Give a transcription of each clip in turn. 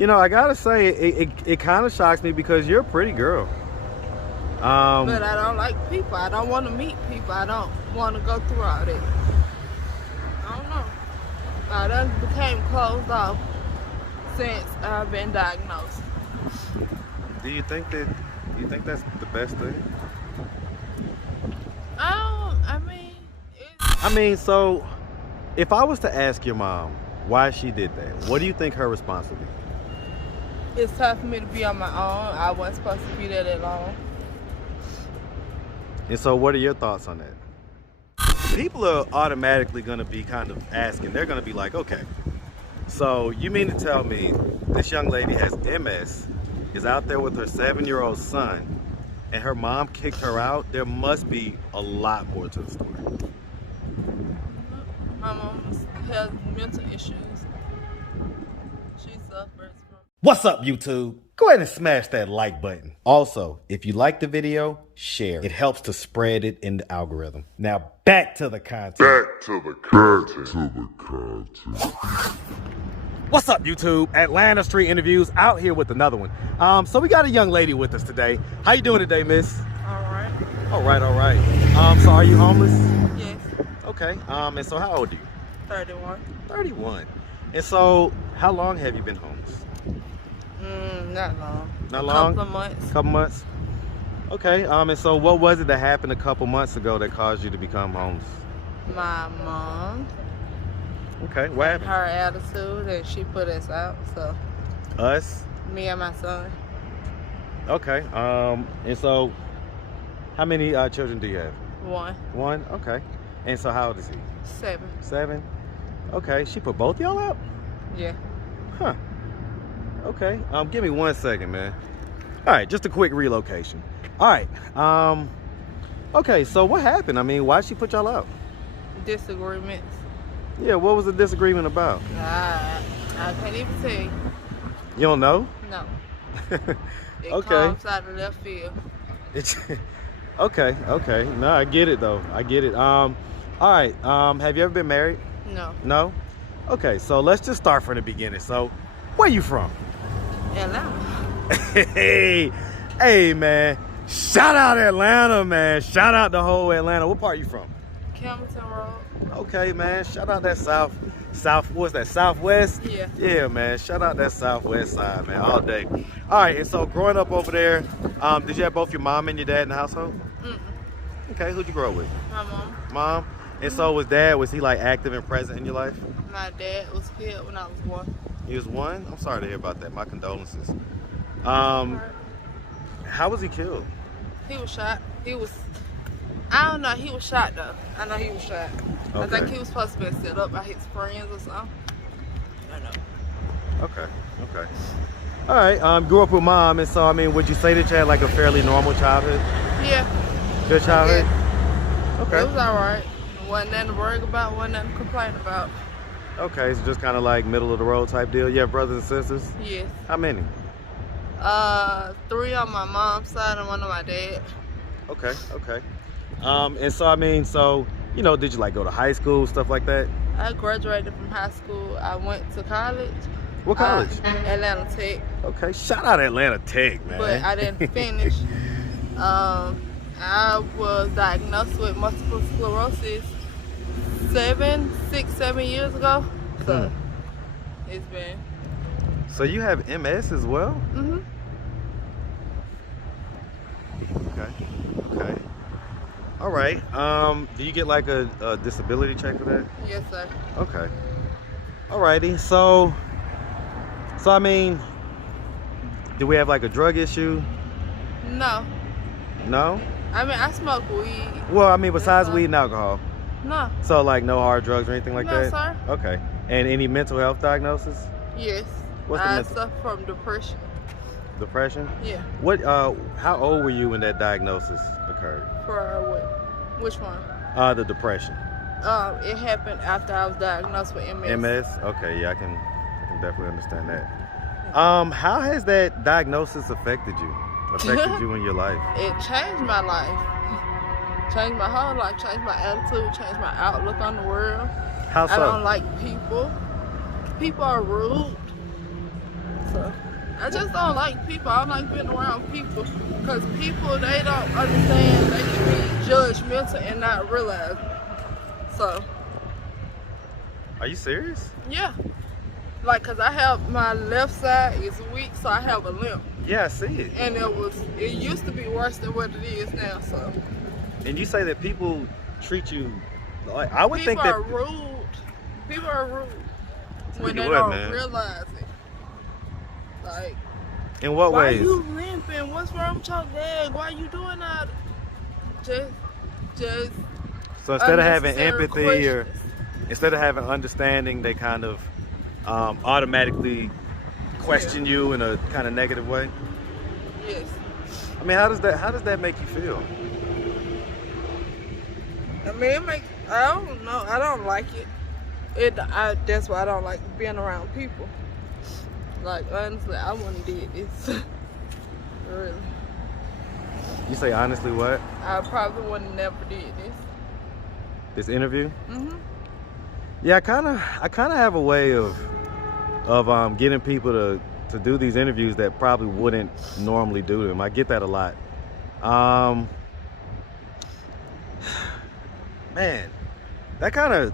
You know, I gotta say, it kind of shocks me because you're a pretty girl. But I don't like people. I don't want to meet people. I don't want to go through all that. I don't know. I done became closed off since I've been diagnosed. Do you think that's the best thing? I mean, so if I was to ask your mom why she did that, what do you think her response would be? It's tough for me to be on my own. I wasn't supposed to be there that long. And so what are your thoughts on that? People are automatically going to be kind of asking. They're going to be like, okay, so you mean to tell me this young lady has MS, is out there with her 7-year-old son, and her mom kicked her out? There must be a lot more to the story. My mom has mental issues. She suffers from... What's up, YouTube? Go ahead and smash that like button. Also, if you like the video, share. It helps to spread it in the algorithm. Now, back to the content. What's up, YouTube? Atlanta Street Interviews out here with another one. So we got a young lady with us today. How you doing today, miss? All right. All right. So are you homeless? Yes. Okay. And so how old are you? 31. 31. And so how long have you been homeless? Not long. Not long? Couple months. Okay. And so what was it that happened a couple months ago that caused you to become homeless? My mom. Okay. What happened? Her attitude, and she put us out. So. Us? Me and my son. Okay. And so how many children do you have? One. One? Okay. And so how old is he? 7. 7? Okay. She put both y'all out? Yeah. Huh. Okay. Give me 1 second, man. All right, just a quick relocation. All right. Okay, so what happened? I mean, why'd she put y'all out? Disagreements. Yeah, what was the disagreement about? I can't even tell you. You don't know? No. It Okay. comes out of left field. It's okay. No, I get it though. I get it. All right. Have you ever been married? No. No? Okay, so let's just start from the beginning. So, where you from? Atlanta. Hey, man. Shout out Atlanta, man. Shout out the whole Atlanta. What part you from? Camilton Road. Okay, man. Shout out that what's that, Southwest? Yeah. Yeah, man. Shout out that Southwest side, man, all day. All right, and so growing up over there, did you have both your mom and your dad in the household? Okay, who'd you grow up with? My mom. Mom? And so was he like active and present in your life? My dad was killed when I was 1. He was 1? I'm sorry to hear about that. My condolences. How was he killed? He was shot. I don't know, he was shot though. I know he was shot. Okay. I think he was supposed to be set up by his friends or something. I don't know. Okay. All right, grew up with mom, and so, I mean, would you say that you had like a fairly normal childhood? Yeah. Good childhood? Okay. It was all right. Wasn't nothing to worry about, wasn't nothing to complain about. Okay, so just kind of like middle of the road type deal. You have brothers and sisters? Yes. How many? 3 on my mom's side and 1 on my dad. Okay. And so, I mean, you know, did you like go to high school, stuff like that? I graduated from high school. I went to college. What college? Atlanta Tech. Okay, shout out Atlanta Tech, man. But I didn't finish. I was diagnosed with multiple sclerosis 7 years ago. So it's been. So you have MS as well? Okay. All right. Do you get like a disability check for that? Yes, sir. Okay. Alrighty. So I mean, do we have like a drug issue? No. No? I mean, I smoke weed. Well, I mean, besides weed and alcohol. No. So like no hard drugs or anything like No, that? sir. Okay. And any mental health diagnosis? Yes. What's the I mental? suffer from depression. Depression? Yeah. What? How old were you when that diagnosis occurred? For what? Which one? The depression. It happened after I was diagnosed with MS. MS? Okay, yeah, I can definitely understand that. How has that diagnosis affected you in your life? It changed my life. Changed my whole life, changed my attitude, changed my outlook on the world. How so? I don't like people. People are rude. So I just don't like people. I don't like being around people because people, they don't understand. They can be judgmental and not realize it. So. Are you serious? Yeah. Like, cause I have my left side is weak, so I have a limp. Yeah, I see it. And it used to be worse than what it is now. So. And you say that people treat you like, I would think that people are rude. People are rude when they don't realize it. Like. In what why ways? Why you limping? What's wrong with your leg? Why you doing that? Just. So instead of having empathy or instead of having understanding, they kind of automatically question you in a kind of negative way. Yes. I mean, how does that make you feel? I mean, I don't know. I don't like it. That's why I don't like being around people. Like, honestly, I wouldn't did this. Really. You say honestly what? I probably wouldn't never did this. This interview? Mm-hmm. Yeah, I kind of have a way of getting people to do these interviews that probably wouldn't normally do them. I get that a lot. Man, I'm kind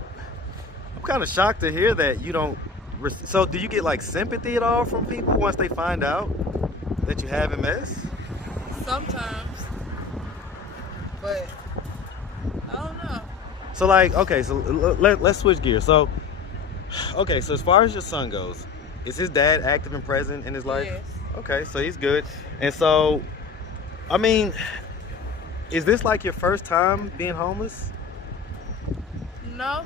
of shocked to hear that you don't. So do you get like sympathy at all from people once they find out that you have MS? Sometimes, but I don't know. So like, okay, so let's switch gears. So, okay, so as far as your son goes, is his dad active and present in his life? Yes. Okay, so he's good. And so, I mean, is this like your first time being homeless? No.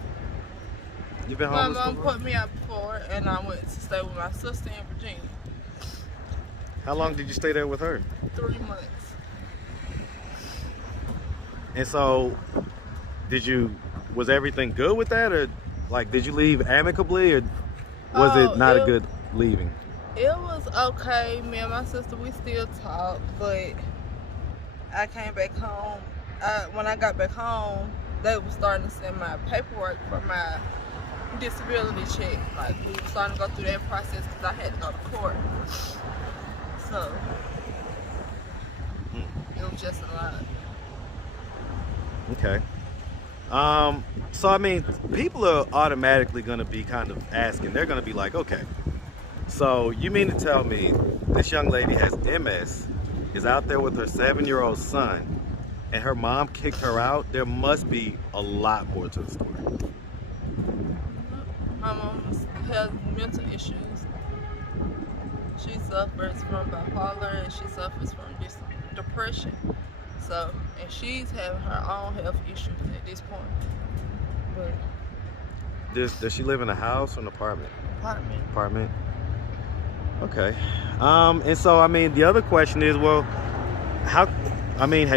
You've been homeless My mom before? put me out before, and I went to stay with my sister in Virginia. How long did you stay there with her? 3 months. And so, was everything good with that, or like did you leave amicably, or was it not a good leaving? It was okay. Me and my sister, we still talk, but I came back home. When I got back home, they were starting to send my paperwork for my disability check. Like, we were starting to go through that process because I had to go to court. So, it was just a lot. Okay. So I mean, people are automatically going to be kind of asking. They're going to be like, okay, so you mean to tell me this young lady has MS, is out there with her 7-year-old son, and her mom kicked her out? There must be a lot more to the story. My mom has mental issues. She suffers from bipolar and she suffers from depression. So, and she's having her own health issues at this point. But Does she live in a house or an apartment? Apartment. Okay. And so I mean, the other question is, well, have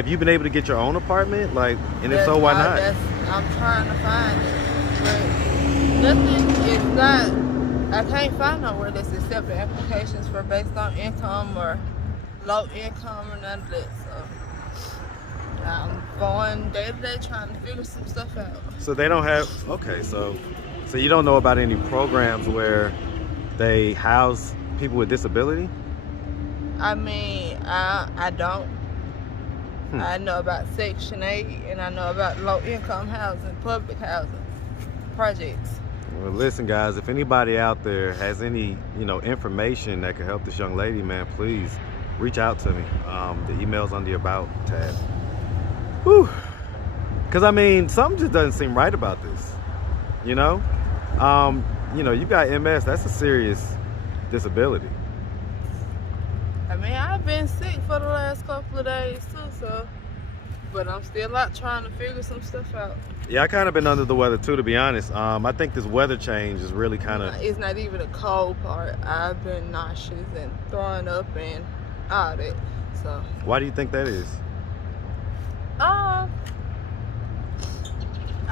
you been able to get your own apartment? Like, and if so, why not? I'm trying to find it, but nothing is not. I can't find nowhere that's accepting applications for based on income or low income or none of that. So I'm going day to day trying to figure some stuff out. So they don't have. Okay, so you don't know about any programs where they house people with disability? I mean, I don't. I know about Section 8 and I know about low income housing, public housing projects. Well, listen, guys, if anybody out there has any, information that could help this young lady, man, please reach out to me. The email's on the About tab. Whew. Because, I mean, something just doesn't seem right about this, you got MS, that's a serious disability. I mean, I've been sick for the last couple of days too, but I'm still out trying to figure some stuff out. Yeah, I kind of been under the weather too, to be honest. I think this weather change is really kind of... It's not even the cold part. I've been nauseous and throwing up and all that, so. Why do you think that is? I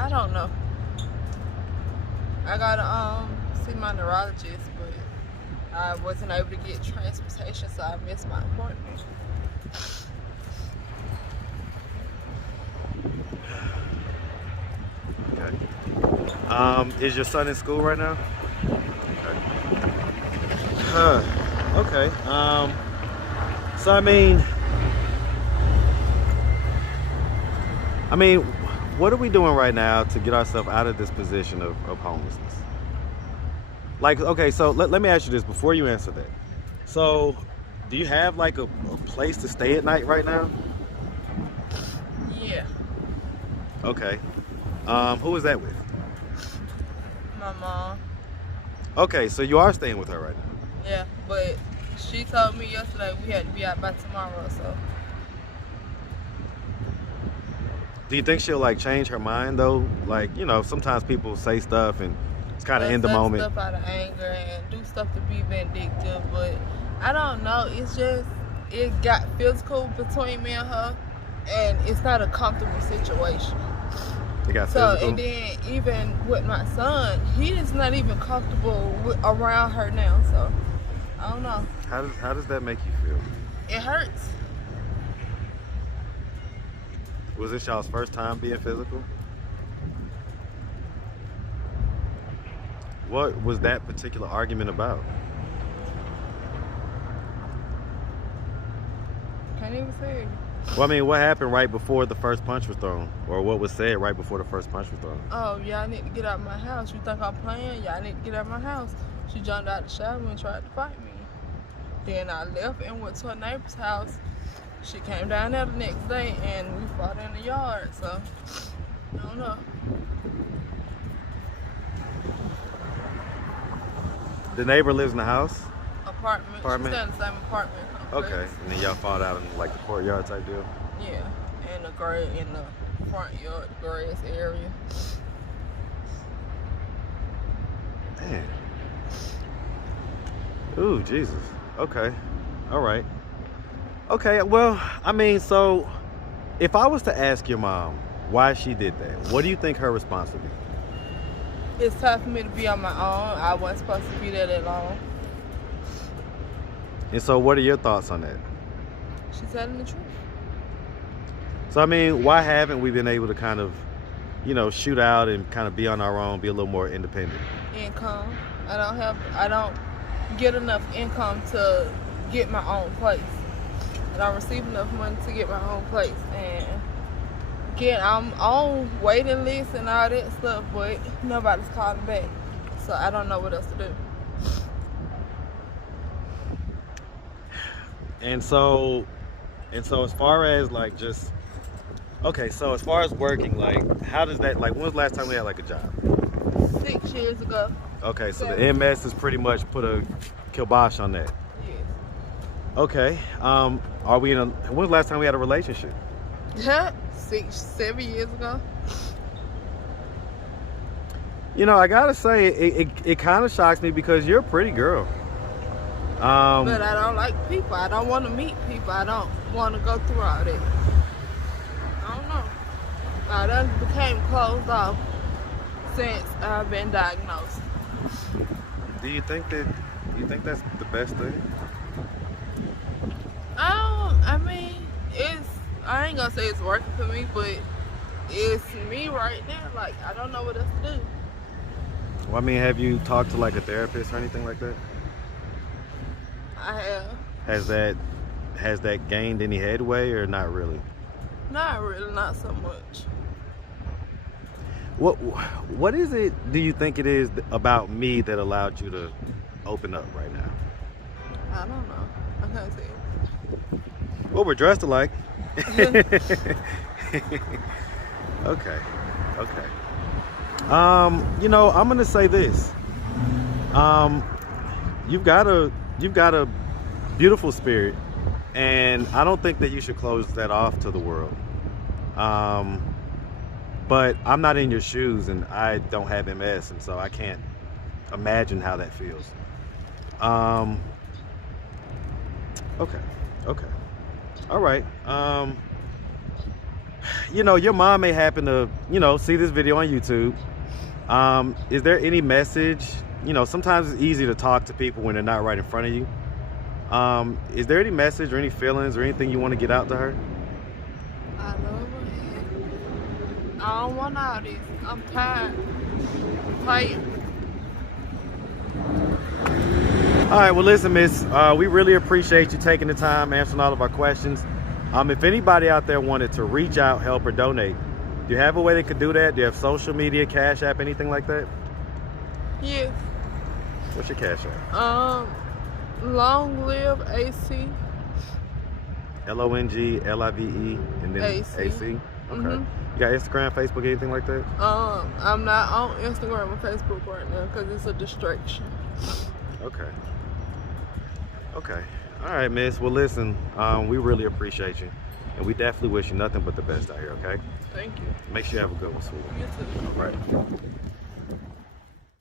don't know. I gotta see my neurologist, but I wasn't able to get transportation, so I missed my appointment. Okay. Is your son in school right now? Okay. Okay. So I mean, what are we doing right now to get ourselves out of this position of homelessness? Like, okay, so let me ask you this before you answer that. So, do you have like a place to stay at night right now? Yeah, Okay. Who is that with? my mom. Okay, so you are staying with her right now. Yeah, but she told me yesterday we had to be out by tomorrow, so. Do you think she'll like change her mind though? Like, sometimes people say stuff and it's kind of They'll in the say moment. stuff out of anger and do stuff to be vindictive, but I don't know. It's just it got physical between me and her, and it's not a comfortable situation. It got So physical. and then even with my son, he is not even comfortable around her now. So I don't know. How does that make you feel? It hurts. Was this y'all's first time being physical? What was that particular argument about? Can't even say it. Well, I mean, what happened right before the first punch was thrown? Or what was said right before the first punch was thrown? Oh, y'all need to get out of my house. You think I'm playing? Y'all need to get out of my house. She jumped out the shower and tried to fight me. Then I left and went to her neighbor's house. She came down there the next day and we fought in the yard. So, I don't know. The neighbor lives in the house? Apartment. Apartment? She stayed in the same apartment complex. Okay. And then y'all fought out in like the courtyard type deal? Yeah, in the front yard, the grass area. Man. Ooh, Jesus. Okay. All right. Okay, well, I mean, so if I was to ask your mom why she did that, what do you think her response would be? It's time for me to be on my own. I wasn't supposed to be there that long. And so what are your thoughts on that? She's telling the truth. So, I mean, why haven't we been able to kind of, shoot out and kind of be on our own, be a little more independent? Income. I don't get enough income to get my own place. I don't receive enough money to get my own place. And again, I'm on waiting lists and all that stuff, but nobody's calling back. So I don't know what else to do. And so as far as like just, okay, so as far as working, like, how does that, like, when was the last time we had like a job? 6 years ago. Okay, so the MS has pretty much put a kibosh on that. Yes. Okay, are we when was the last time we had a relationship? 6, 7 years ago. I gotta say, it kind of shocks me because you're a pretty girl. But I don't like people. I don't want to meet people. I don't want to go through all that. I don't know. I done became closed off since I've been diagnosed. Do you think that's the best thing? I mean, I ain't gonna say it's working for me, but it's me right now. Like, I don't know what else to do. Well, I mean, have you talked to like a therapist or anything like that? I have. Has that gained any headway or not really? Not really, not so much. What is it do you think it is about me that allowed you to open up right now? I don't know. I can't say it. Well, we're dressed alike. Okay. I'm gonna say this. You've got a beautiful spirit, and I don't think that you should close that off to the world. But I'm not in your shoes, and I don't have MS, and so I can't imagine how that feels. Okay. All right. Your mom may happen to, see this video on YouTube. Is there any message? Sometimes it's easy to talk to people when they're not right in front of you. Is there any message or any feelings or anything you want to get out to her? I love her. And I don't want all this. I'm tired. I'm tired. All right, well, listen, Miss, we really appreciate you taking the time, answering all of our questions. If anybody out there wanted to reach out, help, or donate, do you have a way they could do that? Do you have social media, Cash App, anything like that? Yes. What's your Cash App? longliveac. LONGLIVE and then AC. Okay. You got Instagram, Facebook, anything like that? I'm not on Instagram or Facebook right now because it's a distraction. Okay. Okay. All right, Miss. Well, listen, we really appreciate you, and we definitely wish you nothing but the best out here. Okay. Thank you. Make sure you have a good one, sweetie. You too. All right.